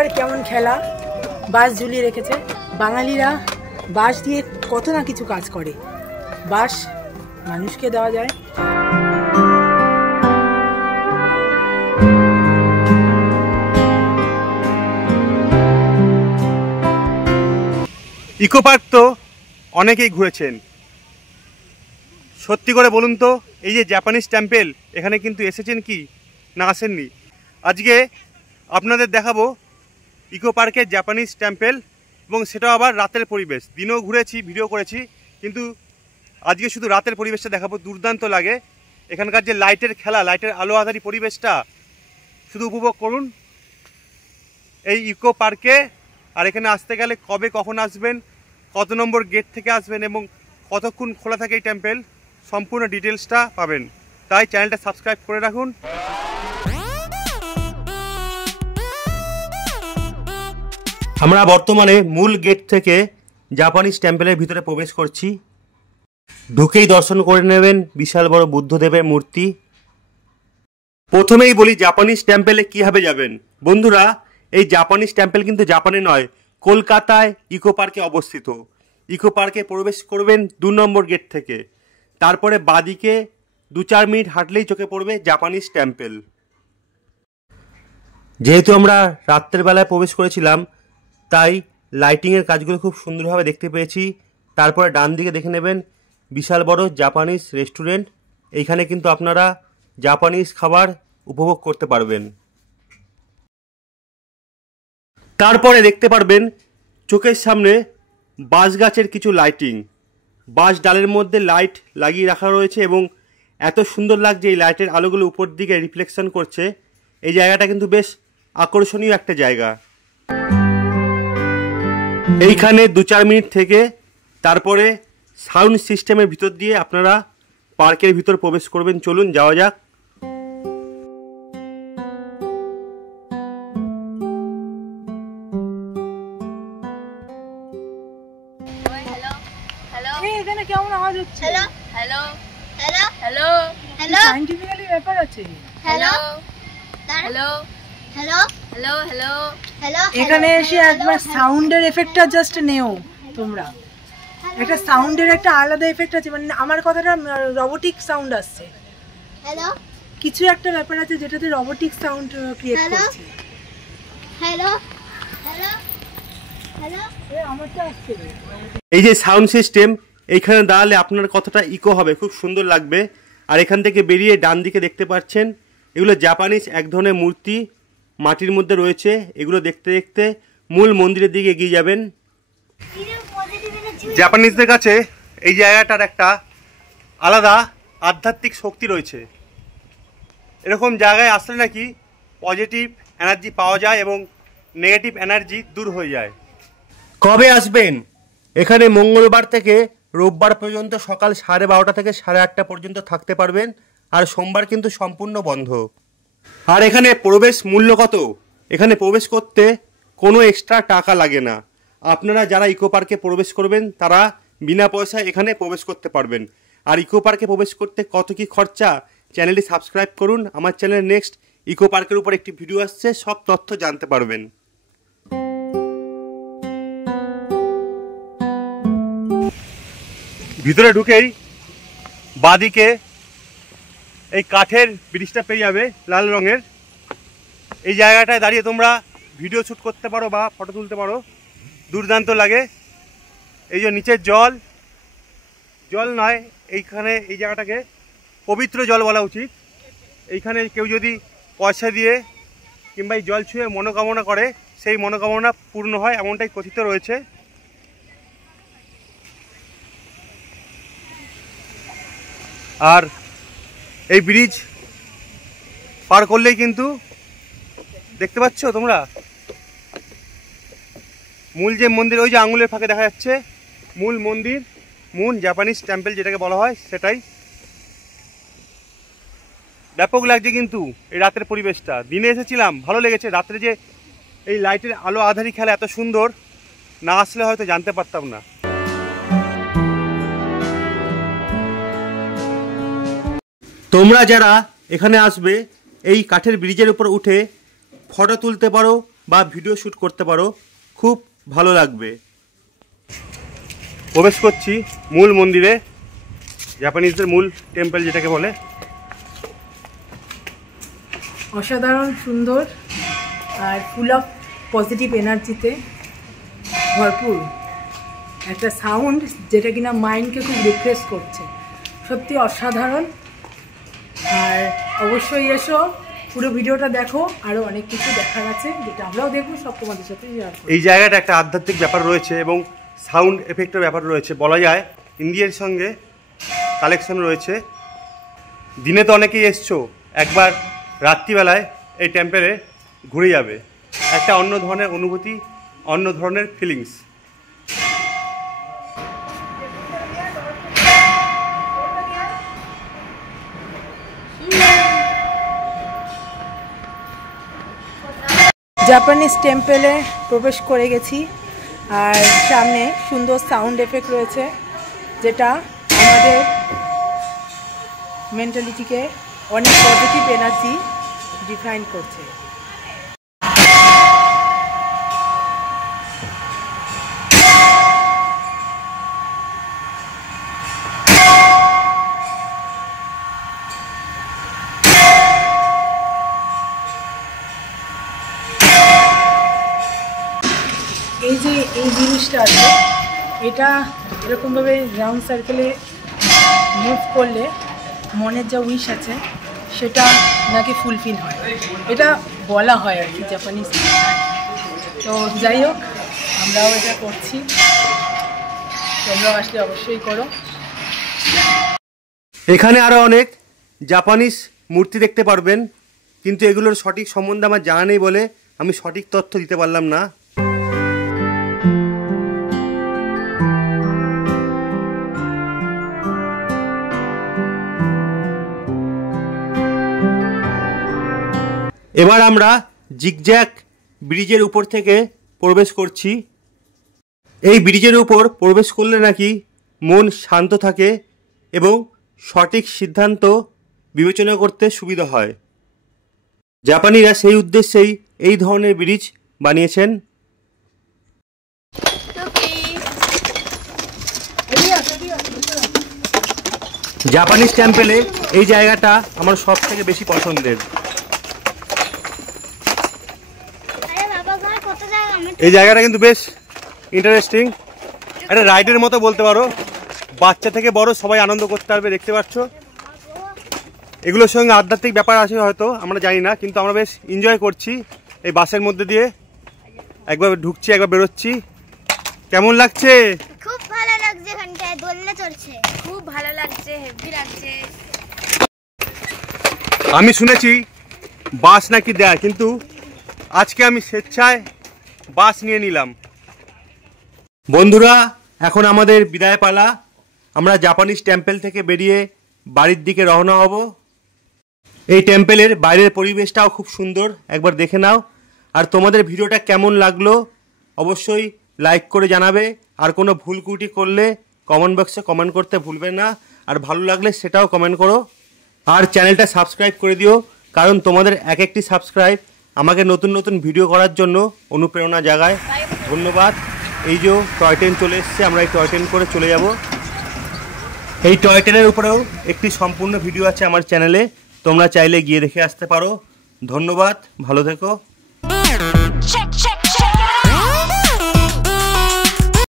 একেবারে কেমন খেলা, বাঁশ ঝুলিয়ে রেখেছে। বাঙালিরা বাঁশ দিয়ে কত না কিছু কাজ করে। বাঁশ মানুষকে দেওয়া যায়। ইকো পার্ক তো অনেকেই ঘুরেছেন, সত্যি করে বলুন তো এই যে জাপানিজ টেম্পল, এখানে কিন্তু এসেছেন কি না আসেননি? আজকে আপনাদের দেখাবো ইকো পার্কের জাপানিজ টেম্পল, এবং সেটাও আবার রাতের পরিবেশ। দিনেও ঘুরেছি, ভিডিও করেছি, কিন্তু আজকে শুধু রাতের পরিবেশটা দেখাবো। দুর্দান্ত লাগে এখানকার যে লাইটের খেলা, লাইটের আলো আধারি পরিবেশটা শুধু উপভোগ করুন এই ইকো পার্কে। আর এখানে আসতে গেলে কবে কখন আসবেন, কত নম্বর গেট থেকে আসবেন এবং কতক্ষণ খোলা থাকে এই টেম্পল, সম্পূর্ণ ডিটেলসটা পাবেন। তাই চ্যানেলটা সাবস্ক্রাইব করে রাখুন। আমরা বর্তমানে মূল গেট থেকে জাপানিজ টেম্পলের ভিতরে প্রবেশ করছি। ঢুকেই দর্শন করে নেবেন বিশাল বড় বুদ্ধদেবের মূর্তি। প্রথমেই বলি জাপানিজ টেম্পলে কীভাবে যাবেন। বন্ধুরা, এই জাপানিজ টেম্পল কিন্তু জাপানে নয়, কলকাতায় ইকো পার্কে অবস্থিত। ইকো পার্কে প্রবেশ করবেন 2 নম্বর গেট থেকে। তারপরে বাদিকে 2-4 মিনিট হাঁটলেই চোখে পড়বে জাপানিজ টেম্পল। যেহেতু আমরা রাত্রের বেলায় প্রবেশ করেছিলাম, তাই লাইটিংয়ের কাজগুলো খুব সুন্দরভাবে দেখতে পেয়েছি। তারপরে ডান দিকে দেখে নেবেন বিশাল বড় জাপানিজ রেস্টুরেন্ট। এইখানে কিন্তু আপনারা জাপানিজ খাবার উপভোগ করতে পারবেন। তারপরে দেখতে পারবেন চোখের সামনে বাঁশ গাছের কিছু লাইটিং, বাঁশ ডালের মধ্যে লাইট লাগিয়ে রাখা রয়েছে এবং এত সুন্দর লাগছে এই লাইটের আলোগুলো উপর দিকে রিফ্লেকশন করছে। এই জায়গাটা কিন্তু বেশ আকর্ষণীয় একটা জায়গা। এইখানে 2-4 মিনিট থেকে তারপরে সাউন্ড সিস্টেমের ভিতর দিয়ে আপনারা পার্কের ভিতর প্রবেশ করবেন। চলুন যাওয়া যাক। এখানে কেমন আওয়াজ হচ্ছে? Hello hello hello hello hello scientifically ব্যাপার আছে। Hello hello hello hello hello hello এখানে এসে একবার সাউন্ডের এফেক্টটা জাস্ট নেও তোমরা। একটা সাউন্ডের একটা আলাদা এফেক্ট আছে, মানে আমার কথাটা রোবোটিক সাউন্ড আসছে। হ্যালো কিছু একটা ব্যাপার আছে যেটাতে রোবোটিক সাউন্ড ক্রিয়েট করছে। হ্যালো হ্যালো হ্যালো আমারটা আসছে। এই যে সাউন্ড সিস্টেম, এইখানে দাঁড়ালে আপনার কথাটা ইকো হবে, খুব সুন্দর লাগবে। আর এখান থেকে বেরিয়ে ডান দিকে দেখতে পাচ্ছেন এগুলো জাপানিজ এক ধরনের মূর্তি মাটির মধ্যে রয়েছে। এগুলো দেখতে দেখতে মূল মন্দিরের দিকে এগিয়ে যাবেন। জাপানিজদের কাছে এই জায়গাটার একটা আলাদা আধ্যাত্মিক শক্তি রয়েছে। এরকম জায়গায় আসলে নাকি পজিটিভ এনার্জি পাওয়া যায় এবং নেগেটিভ এনার্জি দূর হয়ে যায়। কবে আসবেন? এখানে মঙ্গলবার থেকে রোববার পর্যন্ত সকাল 12:30 থেকে 8:30 পর্যন্ত থাকতে পারবেন, আর সোমবার কিন্তু সম্পূর্ণ বন্ধ। আর এখানে প্রবেশ মূল্য কত? এখানে প্রবেশ করতে কোনো এক্সট্রা টাকা লাগে না। আপনারা যারা ইকো পার্কে প্রবেশ করবেন তারা বিনা পয়সায় এখানে প্রবেশ করতে পারবেন। আর ইকো পার্কে প্রবেশ করতে কত কি খরচা, চ্যানেলটি সাবস্ক্রাইব করুন। আমার চ্যানেলে নেক্সট ইকো পার্কের উপর একটি ভিডিও আসছে, সব তথ্য জানতে পারবেন। ভিতরে ঢুকেই বাদিকে এই কাঠের ব্রিজটা পেয়ে যাবে লাল রঙের। এই জায়গাটায় দাঁড়িয়ে তোমরা ভিডিও শ্যুট করতে পারো বা ফটো তুলতে পারো, দুর্দান্ত লাগে। এই যে নিচের জল, জল নয়, এইখানে এই জায়গাটাকে পবিত্র জল বলা উচিত। এইখানে কেউ যদি পয়সা দিয়ে কিংবা এই জল ছুঁয়ে মনোকামনা করে, সেই মনোকামনা পূর্ণ হয়, এমনটাই কথিত রয়েছে। আর এই ব্রিজ পার করলেই কিন্তু দেখতে পাচ্ছ তোমরা মূল যে মন্দির, ওই যে আঙুলের ফাঁকে দেখা যাচ্ছে মূল মন্দির, মূল জাপানিজ টেম্পল যেটাকে বলা হয় সেটাই। ব্যাপক লাগছে কিন্তু এই রাতের পরিবেশটা। দিনে এসেছিলাম, ভালো লেগেছে। রাত্রে যে এই লাইটের আলো আধারি খেলা এত সুন্দর, না আসলে হয়তো জানতে পারতাম না। তোমরা যারা এখানে আসবে এই কাঠের ব্রিজের উপর উঠে ফটো তুলতে পারো, বা ভিডিও শ্যুট করতে পারো, খুব ভালো লাগবে। প্রবেশ করছি মূল মন্দিরে, জাপানিজদের মূল টেম্পল যেটাকে বলে। অসাধারণ সুন্দর আর ফুল অফ পজিটিভ এনার্জিতে ভরপুর একটা সাউন্ড, যেটা কিনা মাইন্ডকে খুব রিফ্রেশ করছে। সত্যি অসাধারণ। আর অবশ্যই এসো, পুরো ভিডিওটা দেখো, আরও অনেক কিছু দেখার আছে যেটা আমরাও দেখবো, সব তোমাদের সাথে শেয়ার করব। এই জায়গাটা একটা আধ্যাত্মিক ব্যাপার রয়েছে এবং সাউন্ড এফেক্টের ব্যাপার রয়েছে, বলা যায় ইন্ডিয়ার সঙ্গে কালেকশন রয়েছে। দিনে তো অনেকেই এসছো, একবার রাত্রিবেলায় এই টেম্পেলে ঘুরে যাবে, একটা অন্য ধরনের অনুভূতি, অন্য ধরনের ফিলিংস। জাপানিজ টেম্পেলে প্রবেশ করে গেছি, আর সামনে সুন্দর সাউন্ড এফেক্ট রয়েছে, যেটা আমাদের মেন্টালিটিকে অনেক পজিটিভ এনার্জি ডিফাইন করছে। এই জিনিসটা আছে, এটা এরকমভাবে রাউন্ড সার্কেলে মুভ করলে মনের যা উইশ আছে সেটা নাকি ফুলফিল হয়, এটা বলা হয় আর কি জাপানিজ। তো যাই হোক, আমরাও এটা করছি, তোমরাও আসলে অবশ্যই করো। এখানে আরও অনেক জাপানিজ মূর্তি দেখতে পারবেন, কিন্তু এগুলোর সঠিক সম্বন্ধে আমার জানা নেই বলে আমি সঠিক তথ্য দিতে পারলাম না। এবার আমরা জিগজ্যাগ ব্রিজের উপর থেকে প্রবেশ করছি। এই ব্রিজের উপর প্রবেশ করলে নাকি মন শান্ত থাকে এবং সঠিক সিদ্ধান্ত বিবেচনা করতে সুবিধা হয়। জাপানিরা সেই উদ্দেশ্যেই এই ধরনের ব্রিজ বানিয়েছেন। জাপানিজ টেম্পেলে এই জায়গাটা আমার সব থেকে বেশি পছন্দের। এই জায়গাটা কিন্তু বেশ ইন্টারেস্টিং, একটা রাইডের মতো বলতে পারো, বাচ্চা থেকে বড় সবাই আনন্দ করতে পারবে। দেখতে পাচ্ছ এগুলোর সঙ্গে আধ্যাত্মিক ব্যাপার আছে হয়তো, আমরা জানি না, কিন্তু আমরা বেশ এনজয় করছি এই বাসের মধ্যে দিয়ে। একবার ঢুকছি, একবার বেরোচ্ছি। কেমন লাগছে? খুব ভালো লাগছে, এখানটায় দোলনা চলছে, খুব ভালো লাগছে, হেভি লাগছে। আমি শুনেছি বাস নাকি দেয়, কিন্তু আজকে আমি স্বেচ্ছায় বাস নিয়ে নিলাম। বন্ধুরা, এখন আমাদের বিদায় পালা। আমরা জাপানিজ টেম্পল থেকে বেরিয়ে বাড়ির দিকে রওনা হব। এই টেম্পলের বাইরের পরিবেশটাও খুব সুন্দর, একবার দেখে নাও। আর তোমাদের ভিডিওটা কেমন লাগলো অবশ্যই লাইক করে জানাবে, আর কোনো ভুল ত্রুটি করলে কমেন্ট বক্সে কমেন্ট করতে ভুলবে না, আর ভালো লাগলে সেটাও কমেন্ট করো। আর চ্যানেলটা সাবস্ক্রাইব করে দিও, কারণ তোমাদের এক একটি সাবস্ক্রাইব আমাকে নতুন নতুন ভিডিও করার জন্য অনুপ্রেরণা জাগায়। ধন্যবাদ। এই যে টয় ট্রেন চলে এসছে, আমরা এই টয় ট্রেন করে চলে যাব। এই টয় ট্রেনের উপরেও একটি সম্পূর্ণ ভিডিও আছে আমার চ্যানেলে, তোমরা চাইলে গিয়ে দেখে আসতে পারো। ধন্যবাদ, ভালো থেকো।